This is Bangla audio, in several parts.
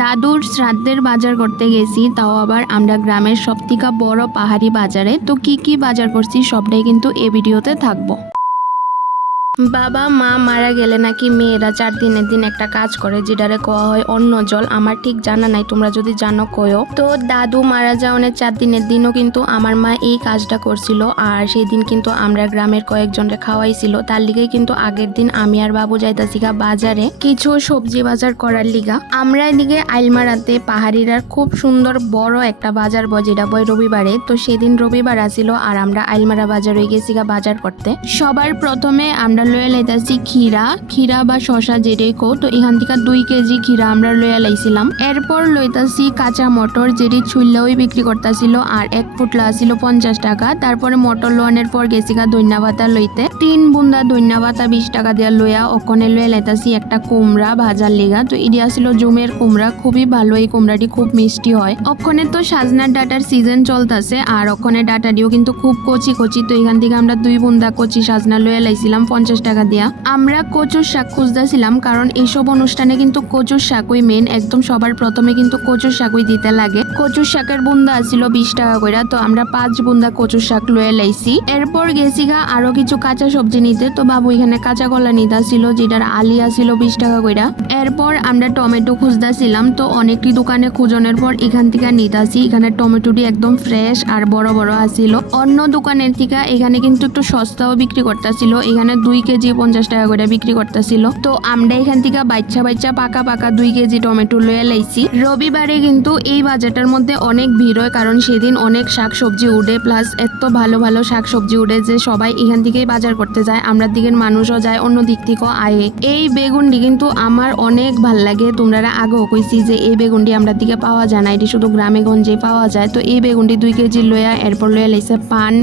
দাদুর শ্রাদ্ধের বাজার করতে গেছি, তাও আবার আমরা গ্রামের সবথেকে বড় পাহাড়ি বাজারে। তো কি কি বাজার করছি সবটাই কিন্তু এই ভিডিওতে থাকবো। বাবা মা মারা গেলে নাকি মেয়েরা 4 দিনের দিন একটা কাজ করে, যেটারে কোয়া হয় অন্ন জল। আমার ঠিক জানা নাই, তোমরা যদি জানো কয়ো। তো দাদু মারা যাওয়ার 4 দিনের দিনও কিন্তু আমার মা এই কাজটা করছিল, আর সেই দিন কিন্তু আমরা গ্রামের কয়েকজনকে খাওয়াইছিল। তার লিগে কিন্তু আগের দিন আমি আর বাবু যাইতাছি বাজারে কিছু সবজি বাজার করার লিগা। আমরা এদিকে আইলমারাতে পাহাড়িরা খুব সুন্দর বড় একটা বাজার বয়, যেটা বয় রবিবারে। তো সেদিন রবিবার আসিল আর আমরা আইলমারা বাজার হয়ে গেছি বাজার করতে। সবার প্রথমে আমরা লয়ে লাইতাছি খিরা বা শশা যেটাই কো। তো এখান থেকে 2 কেজি খিরা আমরা লয়ে লাইছিলাম। এরপর লইতাছি কাঁচা মটর, যেটি ছুললেই বিক্রি করতেছিল, আর 1 ফুটলা ছিল 50 টাকা। তারপরে মটর লোয়ানের পর গেছি ধনিয়া পাতা লইতে। 3 বুন্দা ধনিয়া পাতা 20 টাকা দিয়া লইয়া ওখানে লয়ে লাইতাছি একটা কুমড়া ভাজার লিগা। তো ইডিয়া ছিল জুমের কুমড়া, খুবই ভালো। এই কুমড়াটি খুব মিষ্টি হয়। ওখানে তো সাজনার ডাটার সিজন চলতেছে, আর ওখানে ডাটাটিও কিন্তু খুব কচি কচি। তো এখান থেকে আমরা 2 বুন্দা কচি সাজনা লয়ে লাইছিলাম 50 টাকা দিয়া। আমরা কচুর শাক খুঁজতেছিলাম, কারণ এইসব অনুষ্ঠানে কিন্তু কচুর শাকই মেন। একদম সবার প্রথমে কিন্তু কচুর শাকই দিতে লাগে। কচুর শাকের বুন্দা ছিল 20 টাকা করে। তো আমরা 5 বুন্দা কচুর শাক লয়ে লাইছি। এরপর গেছি আরো কিছু কাঁচা সবজি নিতে। তো বাবু এখানে কাঁচা কলা নিতে ছিল, যেটার আলিয়া ছিল 20 টাকা করে। এরপর আমরা টমেটো খুঁজতেছিলাম। তো অনেকটি দোকানে খুঁজনের পর এখান থেকে নিতাছি। এখানে টমেটোটি একদম ফ্রেশ আর বড় বড় আসিল। অন্য দোকানের থেকে এখানে কিন্তু একটু সস্তাও বিক্রি করতেছিল। এখানে 2 কেজি 50 টাকা করে বিক্রি করতেছিল। তো আমরা এখান থেকে বাচ্চা পাকা 2 কেজি টমেটো লয়ে লাইছি। রবিবারে কিন্তু এই বাজারটার মধ্যে অনেক ভিড় হয়, কারণ সেদিন অনেক শাকসবজি উঠে, প্লাস এত ভালো ভালো শাকসবজি উঠে যে সবাই এখান থেকেই বাজার করতে যায়। আমরা দিকের মানুষও যায়, অন্য দিক থেকেও আয়ে। এই বেগুনটি কিন্তু আমার অনেক ভাল লাগে। তোমরা আগেও কইছি যে এই বেগুনটি আমরা দিকে পাওয়া যায় না, এটি শুধু গ্রামে গঞ্জে পাওয়া যায়। তো এই বেগুনটি 2 কেজি লইয়া এরপর লইয়া লাইছে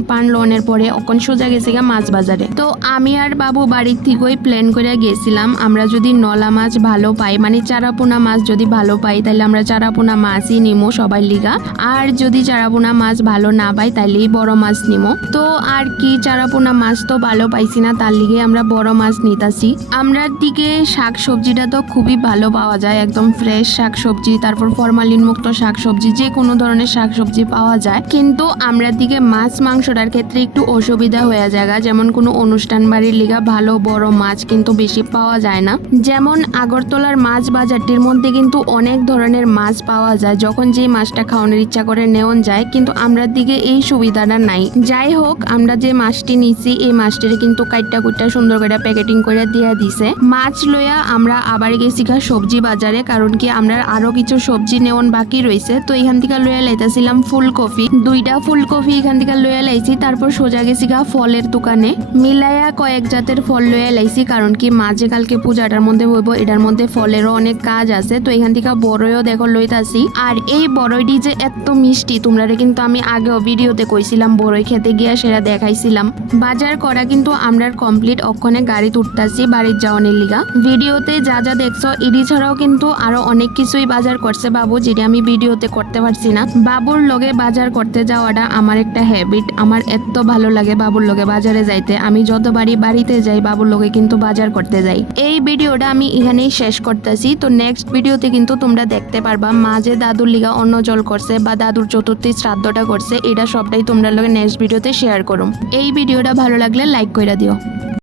পান লোনের পরে অখন সোজা গেছে মাছ বাজারে। তো আমি আর বাবু বাড়ির থেকেই প্ল্যান করে গেছিলাম, আমরা যদি নলা মাছ ভালো পাই, মানে চারাপোনা মাছ যদি ভালো পাই, তাহলে আমরা চারাপোনা মাছই নিমো সবার লিগা। আর যদি চারাপোনা মাছ ভালো না পাই, তাহলেই বড় মাছ নিমো। তো আর কি, চারাপোনা মাছ তো ভালো পাইছি না, তার লিগে আমরা বড় মাছ নিতাছি। আমরা দিকে শাক সবজিটা তো খুবই ভালো পাওয়া যায়, একদম ফ্রেশ শাক সবজি, তারপর ফরমালিন মুক্ত শাক সবজি, যে কোনো ধরনের শাক সবজি পাওয়া যায়। কিন্তু আমরা দিকে মাছ মাংসটার ক্ষেত্রে একটু অসুবিধা হয়ে যায়, যেমন কোনো অনুষ্ঠান বাড়ির লিগা ভালো বড় মাছ কিন্তু বেশি পাওয়া যায় না। যেমন আগরতলার মাছ বাজারটির মধ্যে কিন্তু অনেক ধরনের মাছ পাওয়া যায়, যখন যে মাছটা খাওয়ানোর ইচ্ছা করে নেওয়া যায়। কিন্তু আমরা দিকে এই সুবিধাটা নাই। যাই হোক, আমরা যে মাছটি নিছি এই মাছটির কিন্তু কাইটা সুন্দর করে প্যাকেটিং করে দিয়ে দিছে। মাছ লইয়া আমরা আবার গেছি সবজি বাজারে, কারণ কি আমরা আরো কিছু সবজি নেওয়ান বাকি রয়েছে। তো এখান থেকে লইয়া লাইতেছিলাম ফুলকপি, 2টা ফুলকপি এখান থেকে লইয়া লাইছি। তারপর সোজা গেছি ফলের দোকানে, মিলাইয়া কয়েক জাতের ফল লইয়া লাইছি, কারণ কি মাঝে কালকে পূজাটার মধ্যে হইব, এটার মধ্যে ফলেরও অনেক কাজ আছে। তো এখান থেকে বড়ইও দেখো লইতাছি। আর এই বড়ইটি যে এত মিষ্টি, তোমরা কিন্তু আমি আগেও ভিডিওতে কইছিলাম, বড়ই খেতে গিয়া সেটা দেখাইছিলাম। বাজার করা কিন্তু আমরা কমপ্লিট, ওখানে গাড়ি তুলতাছি বাড়ির যাওয়ানের লিগা। ভিডিওতে যা যা দেখছো এডি ছাড়াও কিন্তু আরো অনেক কিছুই বাজার করছে বাবু, যেটা আমি ভিডিওতে করতে পারছি না। বাবুর লগে বাজার করতে যাওয়াটা আমার একটা হ্যাবিট, আমার এত ভালো লাগে বাবুর লগে বাজারে যাইতে। আমি যতবারই বাড়িতে যাই বাবুর লগে কিন্তু বাজার করতে যাই। এই ভিডিওটা আমি এখানেই শেষ করতেছি। তো নেক্সট ভিডিওতে কিন্তু তোমরা দেখতে পারবা মা যে দাদুর লিগা অন্ন জল করছে বা দাদুর চতুর্থী শ্রাদ্ধটা করছে, এটা সবটাই তোমরা লগে নেক্সট ভিডিওতে শেয়ার করুম। এই ভিডিওটা ভালো লাগলে লাইক করে দিও।